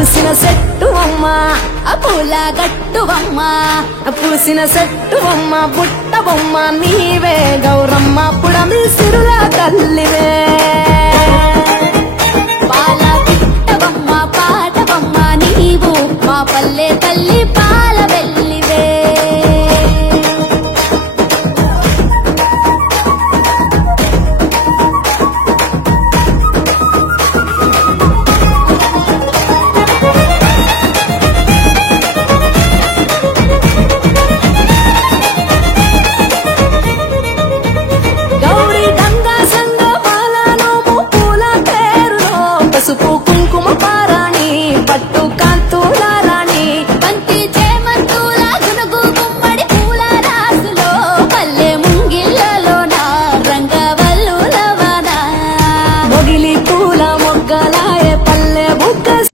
పూసిన చెట్టు బొమ్మ పూల గట్టు బొమ్మ పూసిన చెట్టు బొమ్మ బుట్ట బొమ్మ నీవే గౌరమ్మ పుడమి సిరుల తల్లివే